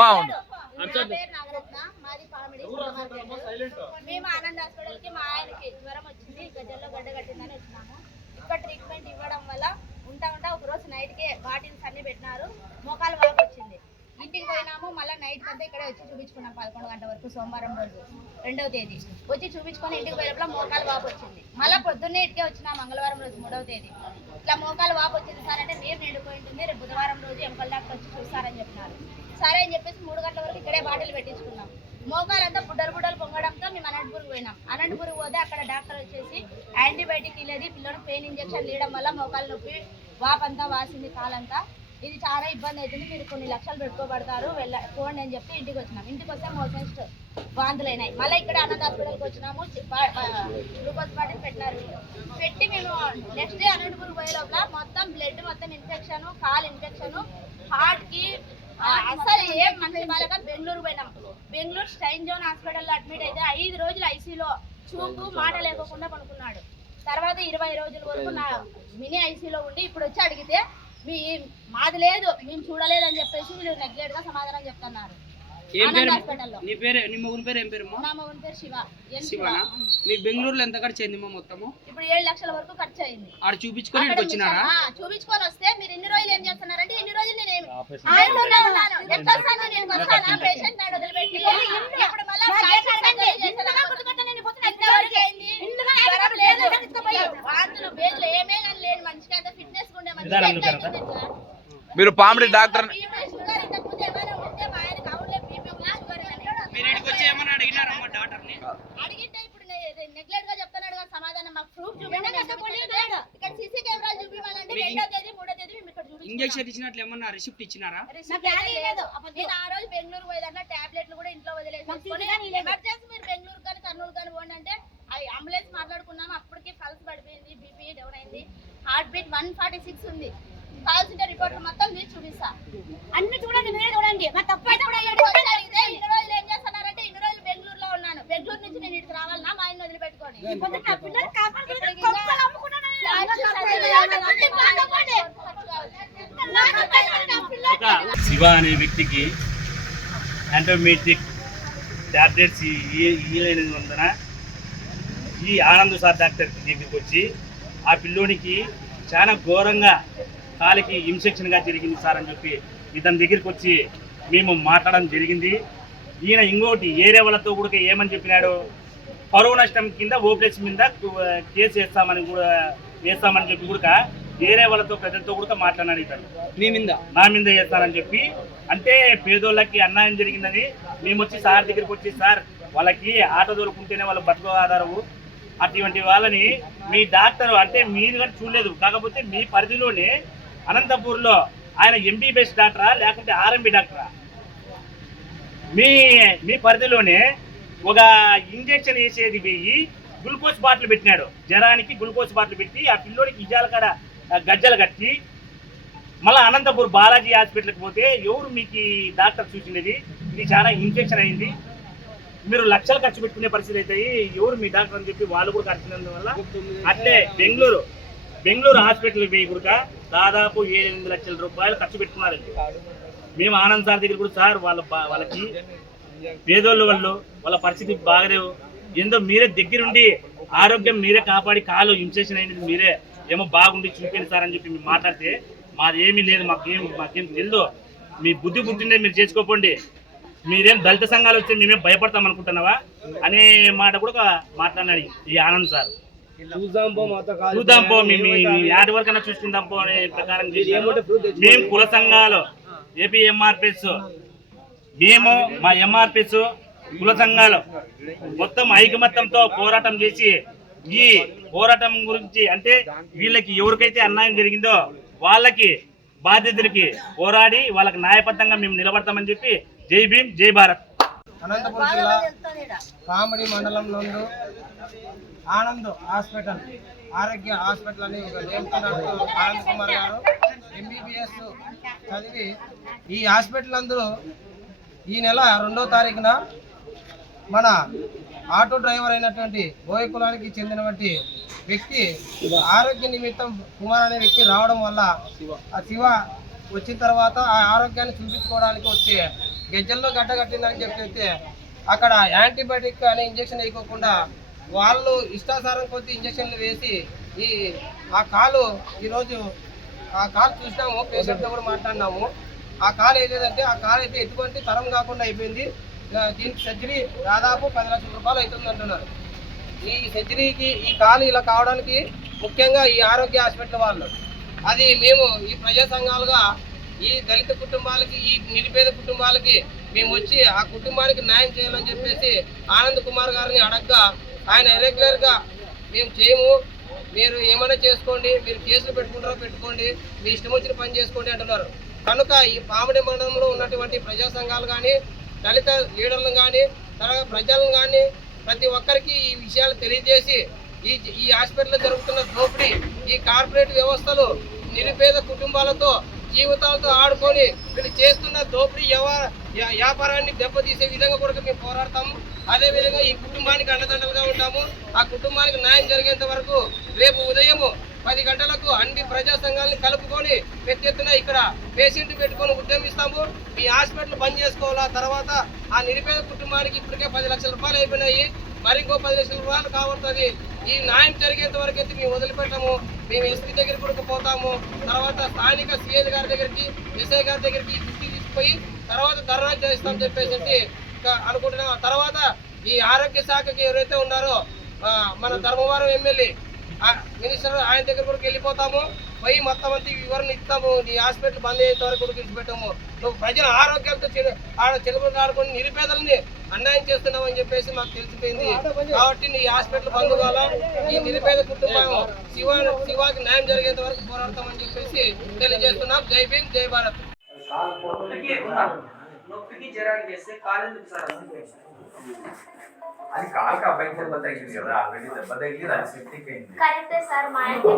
బాగుండు. మేము ఆనంద్ హాస్పిటల్కి మా ఆయనకి జ్వరం వచ్చింది, గజ్జల్లో గడ్డ కట్టిందని వచ్చినాము. ఇక్కడ ట్రీట్మెంట్ ఇవ్వడం వల్ల ఉంటా ఒక రోజు నైట్కే బాటిల్స్ అన్ని పెట్టినారు, మోకాలు వాపు వచ్చింది. ఇంటికి పోయినాము, మళ్ళీ నైట్ అంతా ఇక్కడే వచ్చి చూపించుకున్నాం 11 గంటల వరకు, సోమవారం రోజు 2వ తేదీ వచ్చి చూపించుకొని ఇంటికి పోయేప్పుడు మోకాలు వాపు వచ్చింది. మళ్ళీ పొద్దున్నే ఇటుకే వచ్చినా మంగళవారం రోజు 3వ తేదీ ఇట్లా మోకాలు వాపు వచ్చింది సార్ అంటే నీరు నిండిపోయి ఉంటుంది, రేపు బుధవారం రోజు ఎంకల్ డాక్టర్ వచ్చి చూస్తారని చెప్పినారు. సరే అని చెప్పేసి 3 గంటల వరకు ఇక్కడే బాటిల్ పెట్టించుకున్నాం. మోకాలంతా బుడ్డలు పొంగడంతో మేము అనంతపురం పోయినాం. అనంతపురం పోతే అక్కడ డాక్టర్ వచ్చేసి యాంటీబయాటిక్ ఇల్లేది, పిల్లలకు పెయిన్ ఇంజెక్షన్ ఇవ్వడం వల్ల మోకాలు నొప్పి వాపంతా వాసింది, కాలంతా ఇది చాలా ఇబ్బంది అవుతుంది, మీరు కొన్ని లక్షలు పెట్టుకోబడతారు, పోండి అని చెప్పి ఇంటికి వచ్చినాం. ఇంటికి వస్తే మోషన్స్ వాంతులు అయినాయి. మళ్ళీ ఇక్కడ ఆనంద్ హాస్పిటల్కి వచ్చినాము, గ్లూకోజ్ బాటిల్ పెట్టినారు. పెట్టి మేము నెక్స్ట్ డే అనంతపురం పోయే లోపల మొత్తం బ్లడ్ మొత్తం ఇన్ఫెక్షన్, కాలు ఇన్ఫెక్షన్, హార్ట్కి అసలు ఏం మంచి బాలక బెంగళూరు పోయినాం. బెంగళూరు స్టైన్ జోన్ హాస్పిటల్లో అడ్మిట్ అయితే 5 రోజులు ఐసీలో చూపు మాట లేకుండా పడుకున్నాడు. తర్వాత 20 రోజుల వరకు నా మినీ ఐసీలో ఉండి ఇప్పుడు వచ్చి అడిగితే మాది లేదు, మేము చూడలేదని చెప్పేసి వీళ్ళు నెగ్లెక్ట్ గా సమాధానం చెప్తున్నారు. మీకు బెంగళూరులో ఎంత ఖర్చు అయింది మొత్తము? ఇప్పుడు 7 లక్షల వరకు ఖర్చు అయింది. చూపించుకొని చూపించుకొని వస్తే మీరు ఇన్ని రోజులు ఏం చేస్తున్నారంటే ఇన్ని రోజులు నేను పేషెంట్ నాడు వదిలిపెట్టి వాంతులు బేదులు ఏమే కానీ లేని మనిషికి అంత ఫిట్నెస్ ఉండే మనిషి మీరు పామిడి డాక్టర్ అడిగితే ఇప్పుడు నెగ్లెక్ట్ గా చెప్తున్నాడు కదా సమాధానం. మాకు ప్రూఫ్ చూపించండి, ఇక్కడ సీసీ కెమెరాలు చూపించాలంటే 2వ తేదీ 3వ తేదీ మేము ఇక్కడ ఇంజెక్షన్ ఇచ్చినట్లు ఏమన్నా రిసిప్ట్ ఇచ్చినారా? నేను ఆ రోజు బెంగళూరు పోయేదన్నా టాబ్లెట్లు కూడా ఇంట్లో వదిలేసి ఎమర్జెన్సీ మీరు బెంగళూరు కానీ కర్నూలు కానీ పోండి అంటే అంబులెన్స్ మాట్లాడుకున్నాము. అప్పటికి పల్స్ పడిపోయింది, బీపీ డౌన్ అయింది, హార్ట్ బీట్ 146 ఉంది. కావాల్సిన రిపోర్ట్ మొత్తం మీరు చూపిస్తా, అన్ని చూడండి, మీరే చూడండి. ఇన్ని రోజులు ఏం చేస్తున్నారంటే ఇన్ని రోజులు బెంగళూరులో ఉన్నాను, బెంగళూరు నుంచి నేను ఇటు రావాలన్నా మా ఆయన వదిలిపెట్టుకోండి. శివ అనే వ్యక్తికి యాంటీబయాటిక్ టాబ్లెట్స్ ఇవ్వలేనందున ఈ ఆనంద్ సార్ డాక్టర్ దగ్గరికి వచ్చి ఆ పిల్లోనికి చాలా ఘోరంగా కాలికి ఇన్ఫెక్షన్గా జరిగింది సార్ అని చెప్పి ఇతని దగ్గరికి వచ్చి మేము మాట్లాడడం జరిగింది. ఈయన ఇంకోటి ఏరే వాళ్ళతో కూడా ఏమని చెప్పినాడు, పరువు నష్టం కింద ఓప్లెక్స్ మీద కేసు వేస్తామని చెప్పి కూడా వేరే వాళ్ళతో ప్రజలతో కూడా మాట్లాడినాడు. ఇతను నా మీద వేస్తానని చెప్పి, అంటే పేదోళ్ళకి అన్యాయం జరిగిందని మేము వచ్చి సార్ దగ్గరికి వచ్చి సార్ వాళ్ళకి ఆటో దొరుకుంటేనే వాళ్ళ బతుకు ఆధారము, అటువంటి వాళ్ళని మీ డాక్టర్ అంటే మీరు కానీ చూడలేదు, కాకపోతే మీ పరిధిలోనే అనంతపూర్లో ఆయన ఎంబీబీఎస్ డాక్టరా లేకుంటే ఆర్ఎంబీ డాక్టరా, మీ పరిధిలోనే ఒక ఇంజెక్షన్ వేసేది వేయి గ్లూకోజ్ బాటిల్ పెట్టినాడు. జ్వరానికి గ్లూకోజ్ బాటిల్ పెట్టి ఆ పిల్లోడికి ఇజాల కాడ గజ్జలు కట్టి మళ్ళీ అనంతపూర్ బాలాజీ హాస్పిటల్కి పోతే ఎవరు మీకు డాక్టర్ చూసినది, ఇది చాలా ఇన్ఫెక్షన్ అయింది, మీరు లక్షలు ఖర్చు పెట్టుకునే పరిస్థితి అవుతాయి, ఎవరు మీ డాక్టర్ అని చెప్పి వాళ్ళు కూడా ఖర్చున్నందువల్ల అట్లే బెంగళూరు హాస్పిటల్కి పోయి కూడా దాదాపు 7-8 లక్షల రూపాయలు ఖర్చు పెట్టుకున్నారండి. మేము ఆనంద్ సార్ దగ్గర కూడా సార్ వాళ్ళకి పేదోళ్ళు వాళ్ళ పరిస్థితి బాగలేవు, ఏందో మీరే దగ్గరుండి ఆరోగ్యం మీరే కాపాడి కాలు ఇన్ఫెక్షన్ అయినది మీరే ఏమో బాగుండి చూపించండి సార్ అని చెప్పి మేము మాట్లాడితే మాది ఏమీ లేదు, మాకేం తెలియదు, మీ బుద్ధి పుట్టిందే మీరు చేసుకోకండి, మీరేం దళిత సంఘాలు వస్తే మేమేం భయపడతాం అనుకుంటున్నావా అనే మాట కూడా మాట్లాడినాడు ఈ ఆనంద్ సార్. చూద్దాం పో, మేము యాడ్ వరకన్నా చూసుకుందాం పో అనే ప్రకారం మేము కుల సంఘాలు ఏపీ ఎంఆర్పిఎస్, మేము మా ఎంఆర్పిఎస్ కుల సంఘాలు మొత్తం ఐకమత్యంతో పోరాటం చేసి ఈ పోరాటం గురించి అంటే వీళ్ళకి ఎవరికైతే అన్యాయం జరిగిందో వాళ్ళకి బాధితులకి పోరాడి వాళ్ళకి న్యాయబద్ధంగా మేము నిలబడతామని చెప్పి జై భీమ్ జై భారత్. అనంతపురం జిల్లా కామెడీ మండలం నందు ఆనంద్ హాస్పిటల్ ఆరోగ్య హాస్పిటల్ అని ఒక నేమ్తో ఆనంద్ కుమార్ గారు ఎంబీబీఎస్ చదివి ఈ హాస్పిటల్ అందరూ ఈ నెల 2వ తారీఖున మన ఆటో డ్రైవర్ అయినటువంటి బోయ కులానికి చెందినటువంటి వ్యక్తి ఆరోగ్య నిమిత్తం కుమార్ అనే వ్యక్తి రావడం వల్ల ఆ శివ వచ్చిన తర్వాత ఆ ఆరోగ్యాన్ని చూపించుకోవడానికి వచ్చి గజ్జల్లో గడ్డ కట్టిందని చెప్పి అక్కడ యాంటీబయాటిక్ అనే ఇంజక్షన్ వేయకోకుండా వాళ్ళు ఇష్టాసారం కొద్ది ఇంజక్షన్లు వేసి ఆ కాలు ఈరోజు ఆ కాలు చూసినాము, పేషెంట్తో కూడా మాట్లాడినాము. ఆ కాలు ఏదేదంటే ఆ కాలు అయితే ఎటువంటి తరం కాకుండా అయిపోయింది. దీనికి సర్జరీ దాదాపు 10 లక్షల రూపాయలు అవుతుంది అంటున్నారు. ఈ సర్జరీకి ఈ కాలు ఇలా కావడానికి ముఖ్యంగా ఈ ఆరోగ్య హాస్పిటల్ వాళ్ళు, అది మేము ఈ ప్రజా సంఘాలుగా ఈ దళిత కుటుంబాలకి, ఈ నిరుపేద కుటుంబాలకి మేము వచ్చి ఆ కుటుంబానికి న్యాయం చేయాలని చెప్పేసి ఆనంద్ కుమార్ గారిని అడగ్గా ఆయన రెగ్యులర్గా మేము చేయము, మీరు ఏమైనా చేసుకోండి, మీరు కేసులు పెట్టుకుంటారో పెట్టుకోండి, మీ ఇష్టం వచ్చిన పని చేసుకోండి అంటున్నారు. కనుక ఈ పామిడి మండలంలో ఉన్నటువంటి ప్రజా సంఘాలు కానీ, దళిత లీడర్లను కానీ, తర్వాత ప్రజలను కానీ ప్రతి ఒక్కరికి ఈ విషయాలు తెలియజేసి ఈ హాస్పిటల్లో జరుగుతున్న దోపిడీ, ఈ కార్పొరేట్ వ్యవస్థలు నిరుపేద కుటుంబాలతో జీవితాలతో ఆడుకొని వీళ్ళు చేస్తున్న దోపిడీ వ్యాపారాన్ని దెబ్బతీసే విధంగా కూడా మేము పోరాడతాము. అదేవిధంగా ఈ కుటుంబానికి అండదండలుగా ఉంటాము. ఆ కుటుంబానికి న్యాయం జరిగేంత వరకు రేపు ఉదయం 10 గంటలకు అన్ని ప్రజా సంఘాలని కలుపుకొని పెద్ద ఎత్తున ఇక్కడ పేషెంట్ పెట్టుకొని ఉద్యమిస్తాము. ఈ హాస్పిటల్ బంద్ చేసుకోవాలా. తర్వాత ఆ నిరుపేద కుటుంబానికి ఇప్పటికే 10 లక్షల రూపాయలు అయిపోయినాయి, మరి ఇంకో 10 లక్షల రూపాయలు కావడుతుంది. ఈ న్యాయం జరిగేంత వరకు అయితే మేము వదిలిపెట్టాము. మేము ఎస్పీ దగ్గరికి కూడా పోతాము, తర్వాత స్థానిక సిఐ గారి దగ్గరికి, ఎస్ఐ గారి దగ్గరికి దృష్టి తీసుకుపోయి తర్వాత ధర్నా చేస్తామని చెప్పేసి అనుకుంటున్నాం. తర్వాత ఈ ఆరోగ్య శాఖకి ఎవరైతే ఉన్నారో మన ధర్మవరం ఎమ్మెల్యే మినిస్టర్ ఆయన దగ్గర కూడా వెళ్ళిపోతాము, పోయి మొత్తం అంతా వివరణ ఇస్తాము. ఈ హాస్పిటల్ బంద్ అయ్యేంత వరకు కూడా విడిచిపెట్టాము. నువ్వు ప్రజల ఆరోగ్యంతో చెలుపులు ఆడుకొని నిరుపేదల్ని అన్యాయం చేస్తున్నామని చెప్పేసి మాకు తెలిసిపోయింది. కాబట్టి నీ హాస్పిటల్ బంద్ కావాలా, ఈ నిరుపేద కుటుంబం శివాకి న్యాయం జరిగేంత వరకు పోరాడతామని చెప్పేసి తెలియజేస్తున్నాం. జై భీమ్, జై భారత్. అది కాలుకి అబ్బాయికి దెబ్బ తగిలింది కదా, ఆల్రెడీ దెబ్బ తగిలి అది సెప్టిక్ అయింది. కరెక్టే సార్, మా ఇంటి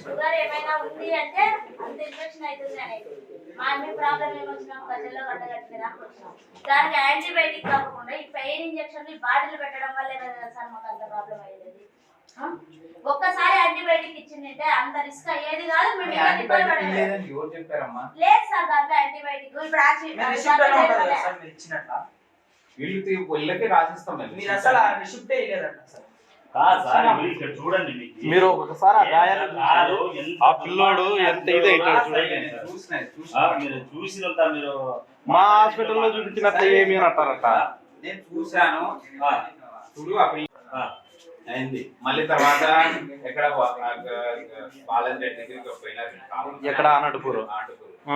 షుగర్ ఏమైనా ఉంది అంటే అంత ఇన్ఫెక్షన్ అవుతుంది అనేది మా అన్ని ప్రాబ్లం ఏమొచ్చినాం, గజల్లో గడ్డగట్టినాక వచ్చినాం. దానికి యాంటీబయాటిక్ కాకుండా ఈ పెయిన్ ఇంజక్షన్ బాటిల్ పెట్టడం వల్లే కదా సార్ మాకు అంత ప్రాబ్లం అయ్యేది. ఒక్కసారి యాంటీబయాటిక్ ఇచ్చిందంటే అంత రిస్క్ అయ్యేది కాదు. లేదు సార్ దాంట్లో యాంటీబయాటిక్ ఇప్పుడు వీళ్ళకి రాసిస్తాం. మీరు ఒకసారి ఆ పిల్లోడు ఎంత చూసినంత మీరు మా హాస్పిటల్లో చూపించినట్టు ఏమి అంటారట. నేను చూశాను, చూడు అయింది. మళ్ళీ తర్వాత ఎక్కడ బాలాజీ రెడ్డి దగ్గరికి పోయినారు, ఎక్కడ అనంతపూర్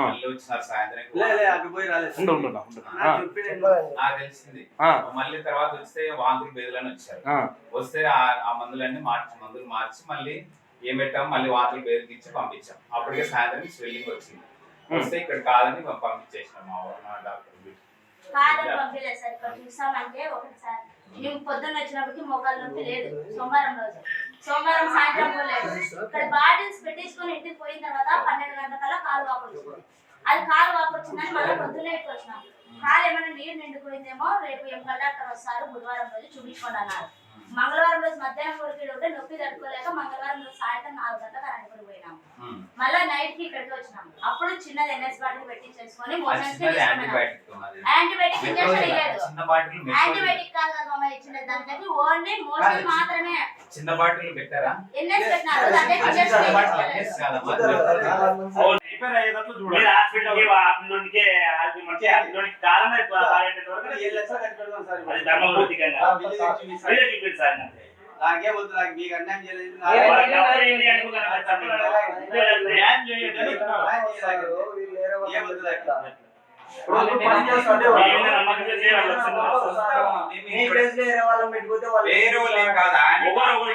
మళ్ళీ వచ్చినారు సాయంత్రం. నాకు తెలిసింది. మళ్ళీ తర్వాత వస్తే వాంతులు బేదులని వచ్చారు. వస్తే ఆ మందులన్నీ మందులు మార్చి మళ్ళీ ఏం పెట్టాము, మళ్ళీ వాంతులు బేదుకి ఇచ్చి పంపించాం. అప్పటికే సాయంత్రం స్వెల్లింగ్ వచ్చింది. వస్తే ఇక్కడ కాదని పంపించేసినాం మా డాక్టర్. కాదని పంపించలేదు సార్. ఇక్కడ చూసామంటే ఒకటిసారి మేము పొద్దున్న వచ్చినప్పటికి మోకాలు నొప్పి లేదు. సోమవారం రోజు సోమవారం సాయంత్రం పోలేదు. ఇక్కడ బాటిల్స్ పెట్టించుకొని ఇంటికి పోయిన తర్వాత 12 గంటలకల్లా కాలు వాపు వచ్చింది. అది కాలు వాపు వచ్చిందని మళ్ళీ పొద్దున్నే ఇట్లా వచ్చినాం. కాలు ఏమైనా నీరు నిండుకుపోయిందేమో, రేపు ఏం డాక్టర్ వస్తారు బుధవారం రోజు చూపించుకోండి అన్నారు. మంగళవారం రోజు మధ్యాహ్నం కొరికి ఉంటే నొప్పి తట్టుకోలేక మంగళవారం రోజు సాయంత్రం 4 గంటలకు అనంతపురం పోయినాము. మళ్ళీ నైట్ కి ఇక్కడికి వచ్చినాము. అప్పుడు చిన్నది ఎన్ఎస్ బాటిల్ పెట్టించేసుకొని యాంటీబయాటిక్ ఇంజక్షన్ ఇవ్వలేదు. యాంటీబయాటిక్ కాదు కదా మమ్మ ఇచ్చింది, దానికి ఓన్లీ మోషన్ మాత్రమే. చిన్న బాటిల్ పెట్టారా? ఎన్ఎస్ పెట్టినారు, దానికి ఇంజక్షన్ నాకే వద్దు, నాకు మీకు అన్యాయం చేయలేదు.